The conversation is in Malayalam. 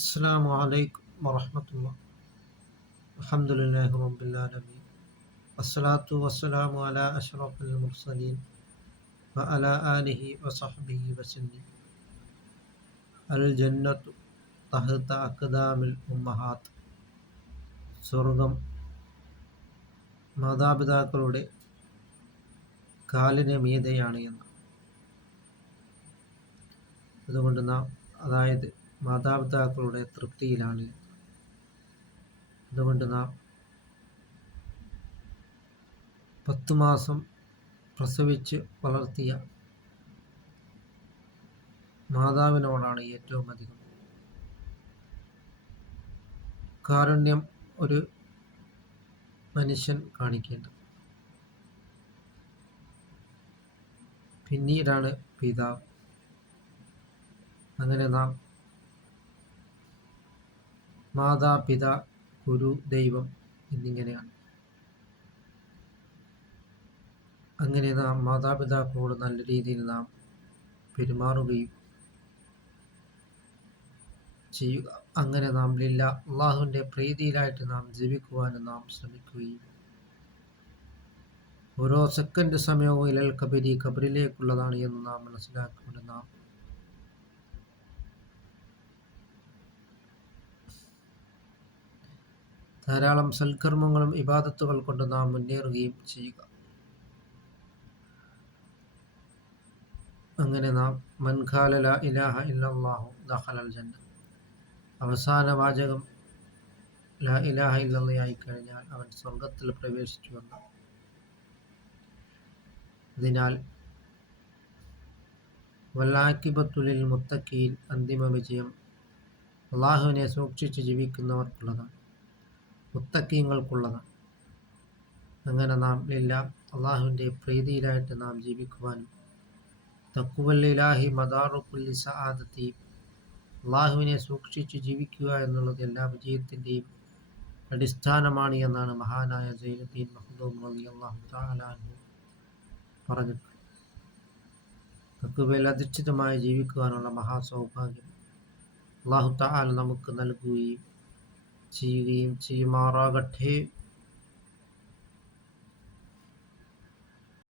السلام عليكم ورحمة الله. الحمد لله رب العالمين، والصلاة والسلام على أشرف المرسلين وعلى آله وصحبه وسلم. الجنة تحت أقدام الأمهات. സ്വർഗം മാതാപിതാക്കളുടെ കാലിന് മീതെയാണ് എന്ന്. അതുകൊണ്ട് നാം മാതാപിതാക്കളുടെ തൃപ്തിയിലാണ്. അതുകൊണ്ട് നാം 10 മാസം പ്രസവിച്ച് വളർത്തിയ മാതാവിനോടാണ് ഏറ്റവും അധികം കാരുണ്യം ഒരു മനുഷ്യൻ കാണിക്കേണ്ടത്. പിന്നീടാണ് പിതാവ്. അങ്ങനെ നാം മാതാപിതാ ഗുരു ദൈവം എന്നിങ്ങനെയാണ്. അങ്ങനെ നാം മാതാപിതാക്കളോട് നല്ല രീതിയിൽ നാം പെരുമാറുകയും ചെയ്യുക. അങ്ങനെ നാം അള്ളാഹുവിൻ്റെ പ്രീതിയിലായിട്ട് നാം ജീവിക്കുവാനും നാം ശ്രമിക്കുകയും ഓരോ സെക്കൻഡ് സമയവും ഇലൽ ഖബറിലേക്കുള്ളതാണ് എന്ന് നാം മനസ്സിലാക്കിക്കൊണ്ട് നാം ധാരാളം സൽക്കർമ്മങ്ങളും ഇബാദത്തുകൾ കൊണ്ട് നാം മുന്നേറുകയും ചെയ്യുക. അങ്ങനെ നാം മൻ ഖാല ലാ ഇലാഹ ഇല്ലല്ലാഹു ദഖലൽ ജന്ന, അവസാന വാചകം ലാ ഇലാഹ ഇല്ലല്ലാഹ് ആയിക്കഴിഞ്ഞാൽ അവൻ സ്വർഗത്തിൽ പ്രവേശിച്ചു എന്നാണ്. അതിനാൽ വല്ലാക്കിബത്തുലിൽ മുത്തഖീൻ, അന്തിമ വിജയം അള്ളാഹുവിനെ സൂക്ഷിച്ച് ജീവിക്കുന്നവർക്കുള്ളതാണ്, മുത്തഖീങ്ങൾക്കുള്ളതാണ്. അങ്ങനെ നാം അള്ളാഹുവിൻ്റെ പ്രീതിയിലായിട്ട് നാം ജീവിക്കുവാനും തഖ്വല്ലാഹി മദാറു കുല്ലി സആദത്തി, അള്ളാഹുവിനെ സൂക്ഷിച്ച് ജീവിക്കുക എന്നുള്ളത് എല്ലാ വിജയത്തിൻ്റെയും അടിസ്ഥാനമാണ് എന്നാണ് മഹാനായ സൈനുദ്ദീൻ മഖ്ദൂം റളിയല്ലാഹു തആല അൻഹു പറഞ്ഞിട്ട്. തഖ്വയിൽ അധിഷ്ഠിതമായി ജീവിക്കുവാനുള്ള മഹാസൗഭാഗ്യം അല്ലാഹു തആല നമുക്ക് നൽകുകയും ചെയ്യുമാറാകട്ടെ.